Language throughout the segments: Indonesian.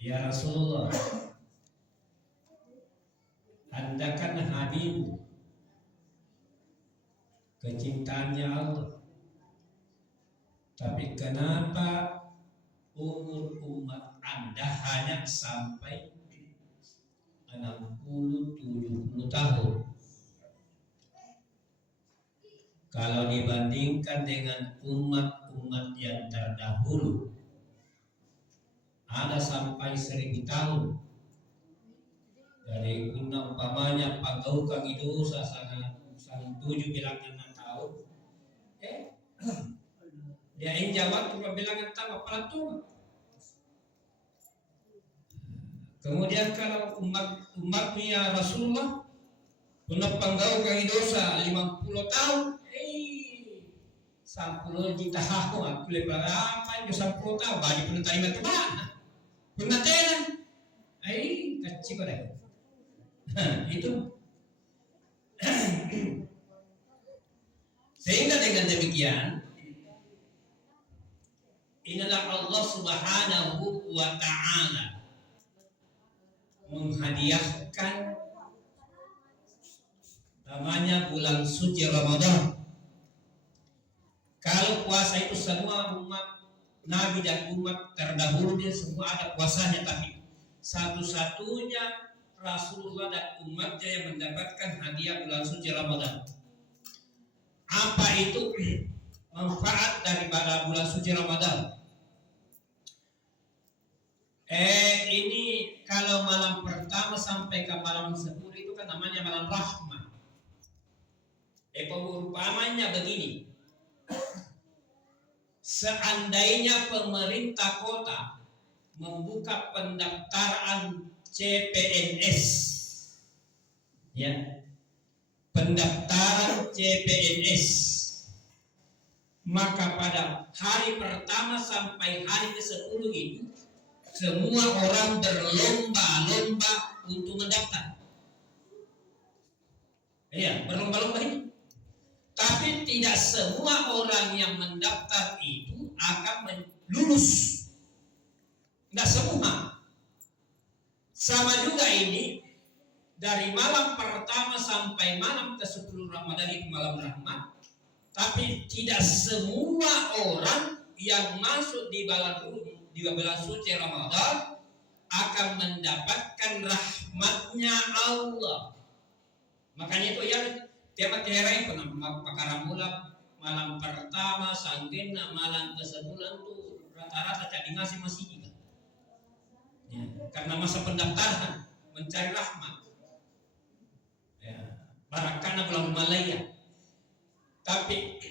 Ya Rasulullah, Anda kan Habib, kecintaannya Allah. Tapi kenapa umur umat Anda hanya sampai 60-70 tahun? Kalau dibandingkan dengan umat-umat yang terdahulu, ada sampai 1000 tahun. Dari umpamanya pagau kang itu sang 7 bilangan 6 tahun. Dia yang jawab cuma bilangan tambah paling tua. Kemudian kalau umatnya Rasulullah punya panggau kang dosa 50 tahun. 10 juta tahun aku lebar apa itu 10 tahun bagi pun terima mana pernah tenan kecil pada itu sehingga dengan demikian inilah Allah Subhanahu wa ta'ala menghadiahkan namanya bulan suci Ramadan. Kalau puasa itu semua umat Nabi dan umat terdahulu dia semua ada puasanya, tapi satu-satunya Rasulullah dan umatnya yang mendapatkan hadiah bulan suci Ramadan. Apa itu manfaat daripada bulan suci Ramadan? Ini kalau malam pertama sampai ke malam 10 itu kan namanya malam rahmat. Perumpamannya begini. Seandainya pemerintah kota membuka pendaftaran CPNS, ya, pendaftaran CPNS, maka pada hari pertama sampai hari ke-10 itu semua orang berlomba-lomba untuk mendaftar. Ya, berlomba-lomba itu. Tapi tidak semua orang yang mendaftar itu akan lulus. Tidak semua. Sama juga ini dari malam pertama sampai malam ke-10 Ramadan itu malam rahmat. Tapi tidak semua orang yang masuk di bulan suci Ramadan akan mendapatkan rahmatnya Allah. Makanya itu yang tiap kira pernah perkara malam pertama sanggena malam ke-10 tuh rata-rata jadi ngasih masih juga. Ya, karena masa pendaftaran mencari rahmat. Ya, barakana bulan Malaya. Tapi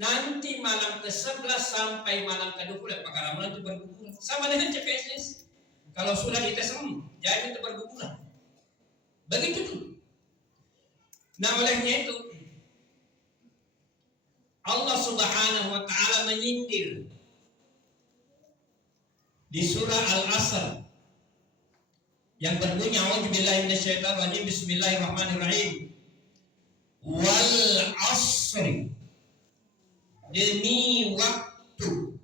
nanti malam ke-11 sampai malam ke-20 perkara bulan itu berguguran. Sama dengan CPNS. Kalau sudah dites jadi itu berguguran. Begitu tuh. Nah olehnya itu Allah Subhanahu wa ta'ala menyindir di surah Al-Asr yang berbunyi a'udzubillahi minasyaitonir rajim bismillahirrahmanirrahim wal asri, demi waktu.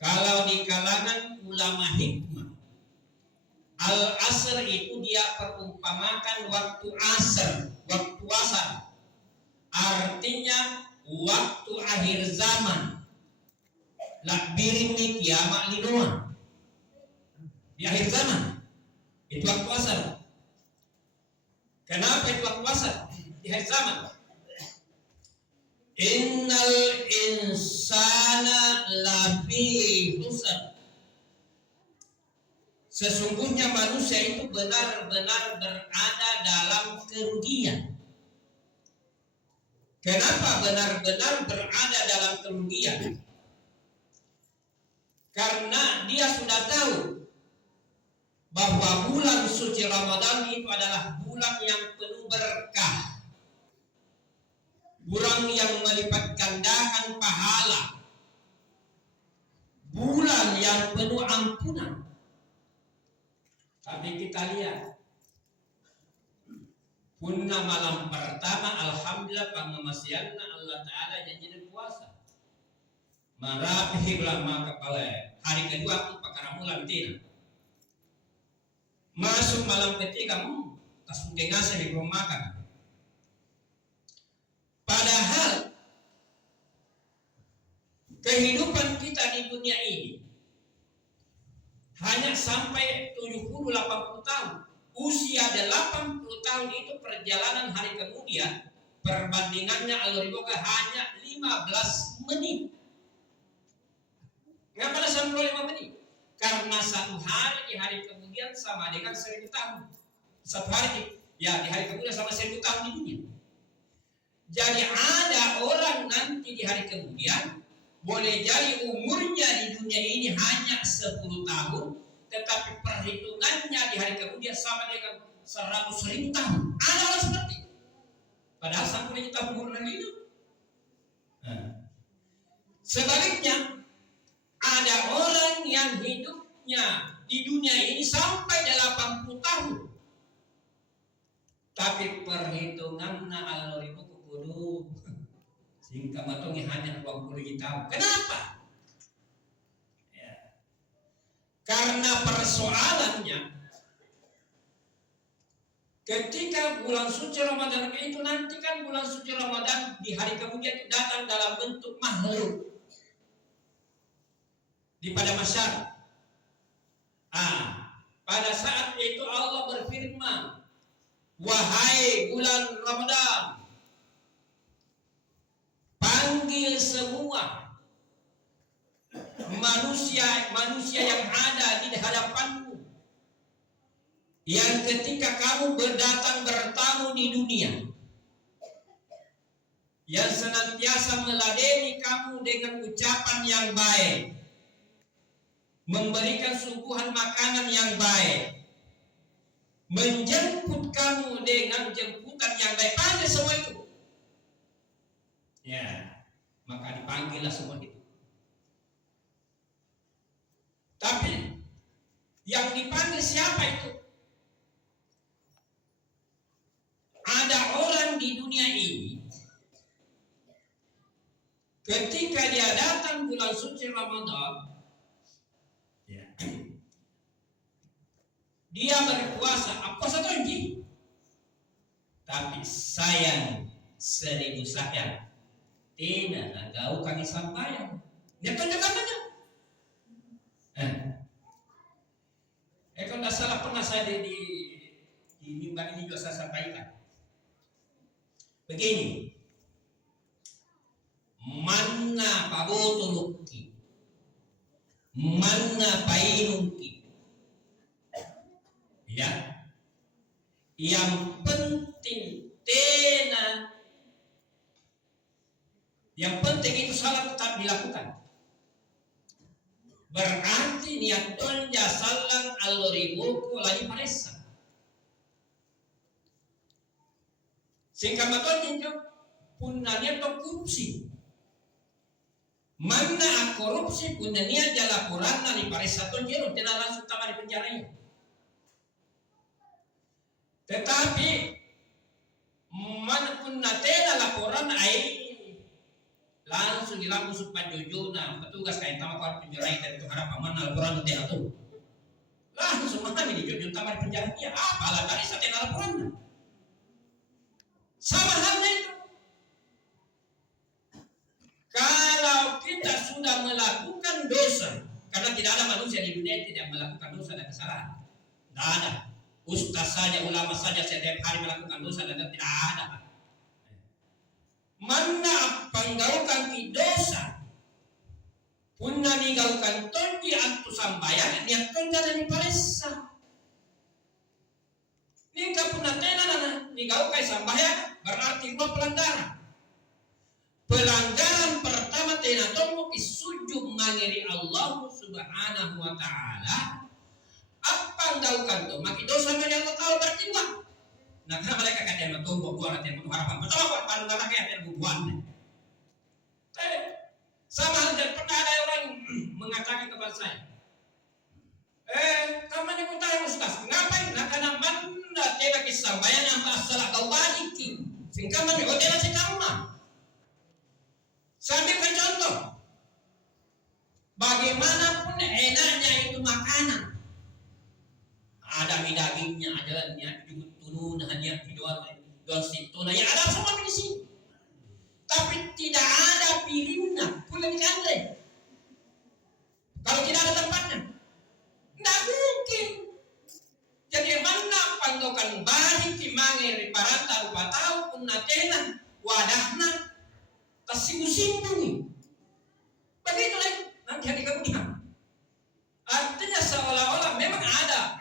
Kalau di kalangan ulama hikmah Al-Asr itu dia perumpamakan waktu asar, waktu asar. Artinya waktu akhir zaman. Lak biring ni kiamat linoan. Di akhir zaman. Itu waktu asar. Kenapa itu waktu asar? Di akhir zaman. Innal insana lafi khusr. Sesungguhnya manusia itu benar-benar berada dalam kerugian. Kenapa benar-benar berada dalam kerugian? Karena dia sudah tahu bahwa bulan suci Ramadan itu adalah bulan yang penuh berkah, bulan yang melipat gandakan pahala, bulan yang penuh ampunan. Tapi kita lihat punna malam pertama alhamdulillah pangamasianna Allah Ta'ala janji puasa. Marapih ulama kepala Hari kedua pun perkara mula bitina. Masuk malam ketiga, tas ngasa di belum makan. Padahal kehidupan kita di dunia ini hanya sampai 70-80 tahun. Usia 80 tahun itu perjalanan hari kemudian, perbandingannya aloriboga hanya 15 menit. Ngapa sampai 5 menit? Karena satu hari di hari kemudian sama dengan 1000 tahun. Satu hari di hari kemudian sama 1000 tahun di dunia. Jadi ada orang nanti di hari kemudian boleh jadi umurnya di dunia ini hanya 10 tahun, tetapi perhitungannya di hari kemudian sama dengan 100.000 tahun. Ada orang seperti itu. Padahal 1 tahun umur hidup. Sebaliknya, ada orang yang hidupnya di dunia ini sampai 80 tahun, tapi perhitungannya aloribu kudu sehingga matungnya hanya 20 tahun. Kenapa? Ya. Karena persoalannya ketika bulan suci Ramadan itu nanti kan bulan suci Ramadan di hari kemudian datang dalam bentuk makhluk di pada masyarakat. Pada saat itu Allah berfirman, wahai bulan Ramadan, panggil semua manusia yang ada di hadapanmu, yang ketika kamu bertamu di dunia, yang senantiasa meladeni kamu dengan ucapan yang baik, memberikan suguhan makanan yang baik, menjemput kamu dengan jemputan yang baik, panggil semua itu. Ya, maka dipanggillah semua itu. Tapi yang dipanggil siapa itu? Ada orang di dunia ini ketika dia datang bulan suci Ramadan, ya, dia berpuasa, puasa tonji, tapi sayang 1000 sayang tidak gau kami sampaian. Dia tunjukkan aja. Kalau tidak salah pernah saya di mimbar ini juga saya sampaikan. Begini, manna pabotuluki, manna painungki. Ya, yang penting yang penting itu salat tetap dilakukan. Berarti niat tonja salang aloribuku lagi paresa. Sehingga matonja punna niat korupsi. Mana korupsi punna niat jalapuran ni paresa tonja no tena langsung tama di penjaranya. Tetapi mana punna tena laporan ai langsung dilampung supaya jujuna petugas kain tama kuat penjara dari itu harapan mana laporan nanti atau langsung mana ini jujur tama di penjara ya apa lah dari satena laporan sama halnya itu. Kalau kita sudah melakukan dosa, karena tidak ada manusia di dunia yang tidak melakukan dosa dan kesalahan, tidak ada. Ustaz saja, ulama saja setiap hari melakukan dosa dan tidak ada. Mana penggaukan dosa punna ninggalkan tonji antu sambayang niat tonja dan paresa ningka punna tena ninggalkan sambayang berarti dua pelanggaran pertama tena tomo isujud mangiri Allah subhanahu wa ta'ala apa ngaukan to maki dosa menyang Allah bertimbang. Nah, karena mereka kan yang bertumbuh buat yang harapan. Pertama buat paling galak yang bubuan. Sama halnya pernah ada orang mengatakan kepada saya, kamu ini ku tahu Ustaz, ngapain? Nah, karena mana tidak kisah bayang masalah kau balikin, sehingga mana kau tidak sekama. Saya ambilkan contoh. Bagaimanapun dagingnya ada niat juga turun hanya doan situ. Nah ya ada semua di sini. Tapi tidak ada pilihnya, pula di kantor. Kalau tidak ada tempatnya, tidak mungkin. Jadi mana pantokan balik di mangir paranta rupa tahu pun natena wadahna tersimpu-simpu. Begitulah nanti hari kemudian. Artinya seolah-olah memang ada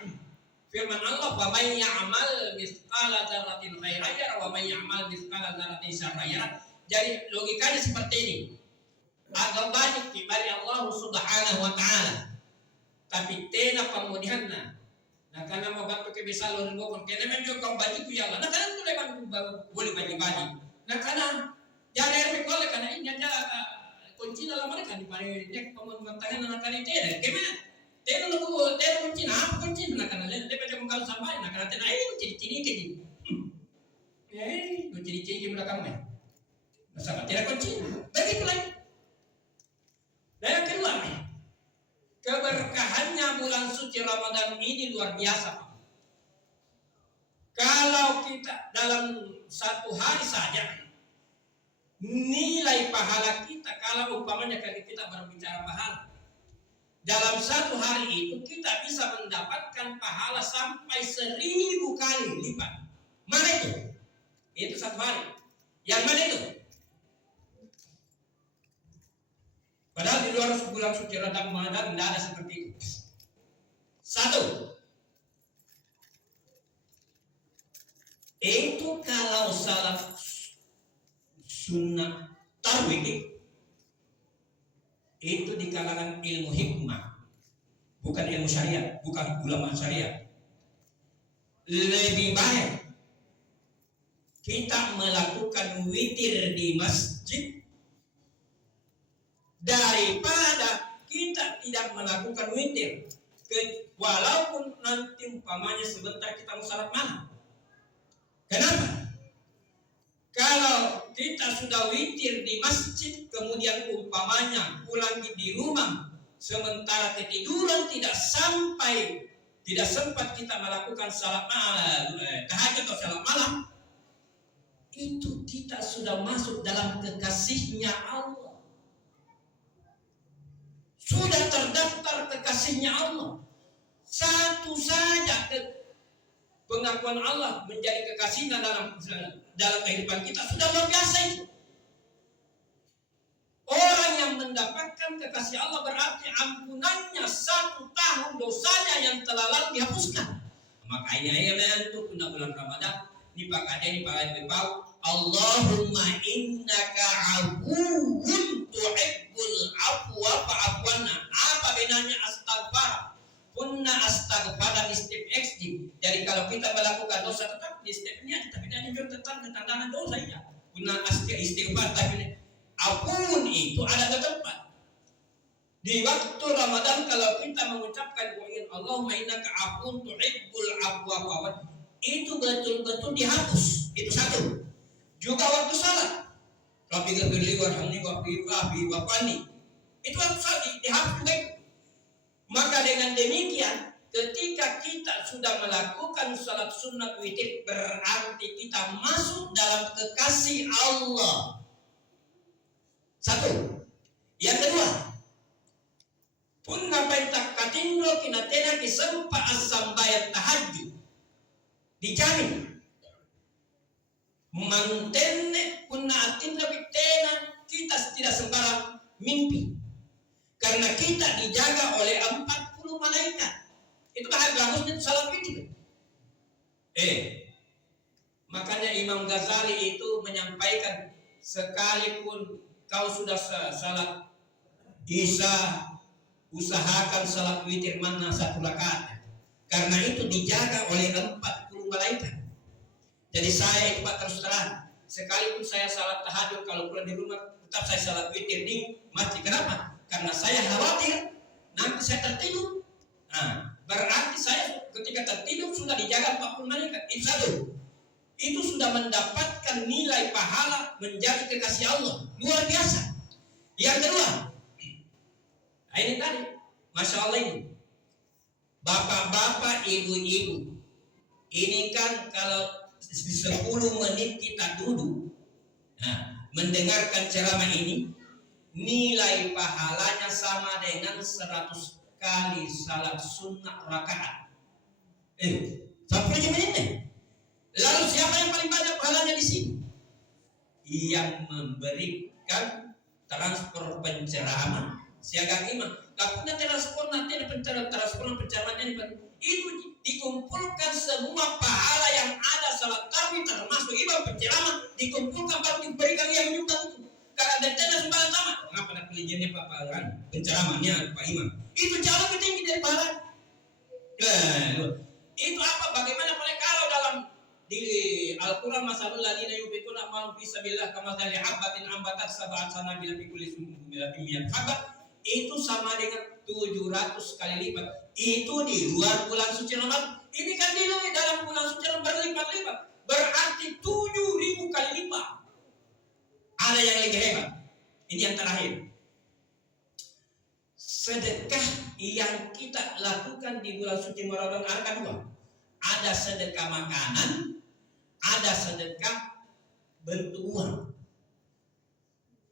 firman Allah, wa may ya'mal mithqala dzarratin khairan yara wa may ya'mal mithqala dzarratin syarran yara. Jadi logikanya seperti ini. Agak banyak dibari Allah Subhanahu wa taala. Tapi tena kemudianna. Nah karena mau pakai bisa lor bokon kena memang kau baju tu ya. Nah kan tu lepas boleh baju. Nah karena jangan rekol karena ini aja kunci dalam mereka di pare nek pemantangan anak kali tena. Gimana? Tena lu kunci nah kunci nah karena dia baca mengkal sampai nah karena tena ini ciri-ciri kini. Lu ciri-ciri di belakang mah. Masalah tidak kunci. Begitulah. Dan yang kedua, keberkahannya bulan suci Ramadan ini luar biasa. Kalau kita dalam satu hari saja, nilai pahala kita, kalau umpamanya kita berbicara pahala, dalam satu hari itu kita bisa mendapatkan pahala sampai 1000 kali lipat. Mana itu? Itu satu hari. Yang mana itu? Padahal di luar bulan suci Ramadan tidak ada seperti itu. Satu, itu kalau salat sunnah tarawih itu di kalangan ilmu hikmah, bukan ilmu syariat, bukan ulama syariat. Lebih baik kita melakukan witir di masjid daripada kita tidak melakukan witir, walaupun nanti umpamanya sebentar kita mau salat malam. Kenapa? Kalau kita sudah witir di masjid, kemudian umpamanya pulang di rumah, sementara ketiduran tidak sempat kita melakukan salat malam, tahajud atau salat malam, itu kita sudah masuk dalam kekasihnya Allah. Sudah terdaftar kekasihnya Allah. Satu saja pengakuan Allah menjadi kekasihnya dalam kehidupan kita sudah luar biasa itu. Orang yang mendapatkan kekasih Allah berarti ampunannya 1 tahun dosanya yang telah lalu dihapuskan. Makanya ya untuk bulan Ramadan ini pakai bau Allahumma innaka afuwun tuhibbul afwa fa'fu anna. Apa bedanya astaghfar? Punna astaghfar dan istighfar. Jadi kalau kita melakukan dosa tetap di step ini aja, tapi tidak juga tetap tanda dosa ya. Punna istighfar tapi afuwun itu ada ke tempat. Di waktu Ramadan kalau kita mengucapkan Allahumma innaka afuwun tuhibbul afwa fa'fu anna, itu betul-betul dihapus. Itu satu. Juga waktu salat, Rabbi ghfirli warhamni wa'afi wa'afini, itu waktu salat dihapus juga. Maka dengan demikian, ketika kita sudah melakukan salat sunat witir, berarti kita masuk dalam kekasih Allah. Satu. Yang kedua, pun ngapain tak katindo kinatena kisempa asam bayat tahajud dijamin mantenne kunna atinda bitena, kita tidak sembarang mimpi karena kita dijaga oleh 40 malaikat. Itu bagusnya salat witir. Makanya Imam Ghazali itu menyampaikan, sekalipun kau sudah salat Isya, usahakan salat witir mana 1 rakaat, karena itu dijaga oleh 40 malaikat. Jadi saya itu Pak terus terang, sekalipun saya salat tahajud kalau pulang di rumah, tetap saya salat witir di masjid. Kenapa? Karena saya khawatir nanti saya tertidur. Nah, berarti saya ketika tertidur sudah dijaga 40 malaikat. Itu satu. Itu sudah mendapatkan nilai pahala menjadi kekasih Allah. Luar biasa. Yang kedua, nah ini tadi, Masya Allah ini. Bapak-bapak, ibu-ibu, ini kan kalau 10 menit kita duduk, nah, mendengarkan ceramah ini, nilai pahalanya sama dengan 100 kali salat sunnah rakaat. 10 menit nih. Lalu siapa yang paling banyak pahalanya di sini? Yang memberikan transfer penceramah siaga imam. Lakukan transport nanti ada transport pencerahan itu dikumpulkan semua pahala yang ada salat tarawih termasuk imam penceramah dikumpulkan baru diberikan yang menyumbang itu. Kalau ada tanda sumbangan sama, kenapa nak pilihannya Pak Pahalan penceramahnya Pak Imam? Itu jauh lebih tinggi dari pahala. Itu apa? Bagaimana kalau dalam di Al-Quran masalul ladina yunfiquna amwalahum fi sabilillah kamathali habatin ambatat sab'a sanabila fi kulli sunbulatin mi'at habbah. Itu sama dengan 700 kali lipat. Itu di luar bulan suci Ramadan. Ini kan di dalam bulan suci Ramadan berlipat-lipat. Berarti 7.000 kali lipat. Ada yang lebih hebat. Ini yang terakhir. Sedekah yang kita lakukan di bulan suci Ramadan ada dua. Ada sedekah makanan, ada sedekah bentuk uang.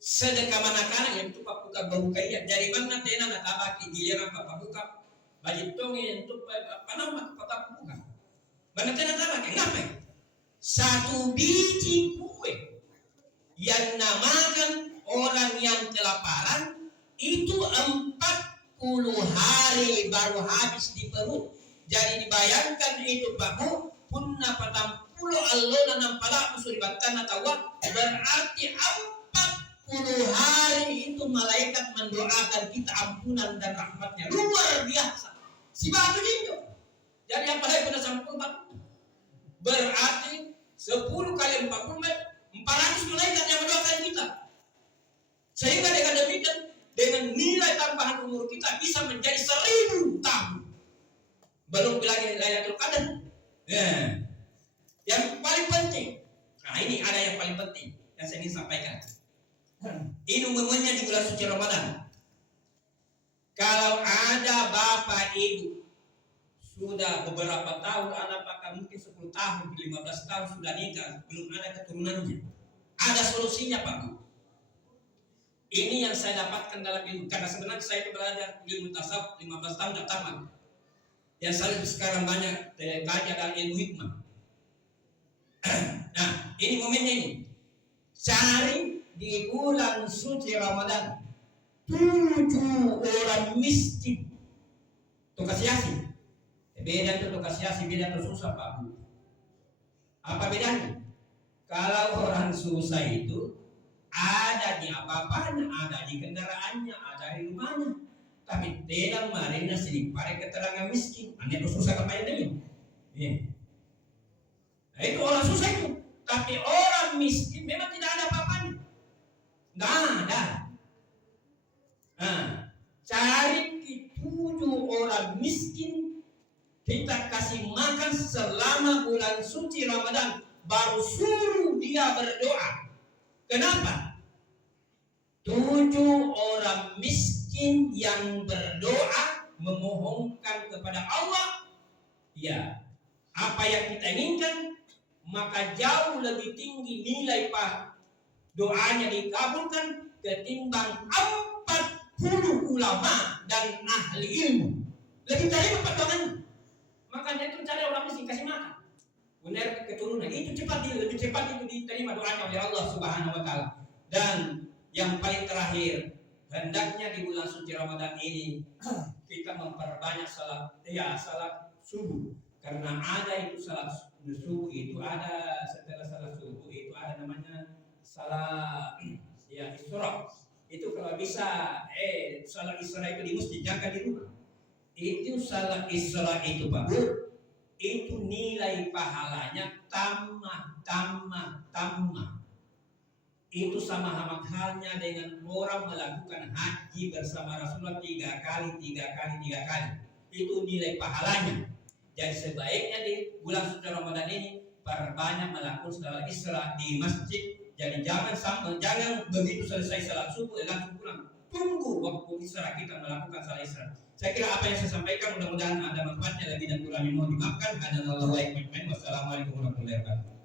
Sedekah makanan yang tu buka buka iya dari mana tena na tabaki giliran papa buka baju tong yang tu apa nama papa buka mana tena tabaki ngapain? Satu biji kue yang namakan orang yang kelaparan itu 40 hari baru habis di perut. Jadi dibayangkan itu bahu punna patampulo allona nampala usuribatan atawa berarti 40 hari itu malaikat mendoakan kita ampunan dan rahmatnya luar biasa. Si batu itu. Jadi apa lagi pada 10 batu? Berarti 10 kali 40 400 malaikat yang mendoakan kita. Sehingga dengan demikian dengan nilai tambahan umur kita bisa menjadi 1000 tahun. Belum lagi Lailatul Qadar. Yang paling penting. Nah, ini ada yang paling penting yang saya ingin sampaikan. Ini umumnya di bulan suci Ramadan. Kalau ada bapak ibu sudah beberapa tahun, apakah mungkin 10 tahun, 15 tahun sudah nikah, belum ada keturunannya, ada solusinya Pak Bu. Ini yang saya dapatkan dalam ilmu, karena sebenarnya saya itu belajar ilmu tasawuf 15 tahun dan tamat. Yang saya sekarang banyak kaji dalam ilmu hikmah. Nah, ini momennya ini. Cari di bulan suci Ramadan 7 orang miskin. Tukar siasi. Beda tuh tukar siasi, beda tuh susah Pak Bu. Apa bedanya? Kalau orang susah itu ada di apa-apanya, ada di kendaraannya, ada di rumahnya. Tapi tidak marina sedikit pada keterangan miskin. Anda itu susah kepada dia. Nah itu orang susah itu. Tapi orang miskin memang tidak ada apa-apanya. Tidak ada. Nah, cari 7 orang miskin, kita kasih makan selama bulan suci Ramadan, baru suruh dia berdoa. Kenapa? 7 orang miskin yang berdoa memohonkan kepada Allah, ya apa yang kita inginkan, maka jauh lebih tinggi nilai doanya dikabulkan ketimbang 40 ulama dan ahli ilmu. Lebih terima pertolongan. Makanya itu cari orang miskin kasih makan. Benar keturunan itu lebih cepat itu diterima doanya oleh Allah Subhanahu wa taala. Dan yang paling terakhir, hendaknya di bulan suci Ramadan ini kita memperbanyak salat subuh. Karena ada itu salat subuh itu ada setelah salat subuh itu ada namanya salat Isra. Itu kalau bisa salat Isra itu di masjid, jangan di rumah. Itu salat Isra itu Pak, itu nilai pahalanya tambah. Itu sama halnya dengan orang melakukan haji bersama Rasulullah 3 kali. Itu nilai pahalanya. Jadi sebaiknya di bulan suci Ramadan ini perbanyak melakukan salat Isra di masjid. Jadi jangan begitu selesai salat subuh langsung pulang. Tunggu waktu Isra kita melakukan salat Isra. Saya kira apa yang saya sampaikan mudah-mudahan ada manfaatnya, lebih dan kurangnya mohon dimaafkan. Wassalamualaikum warahmatullahi wabarakatuh.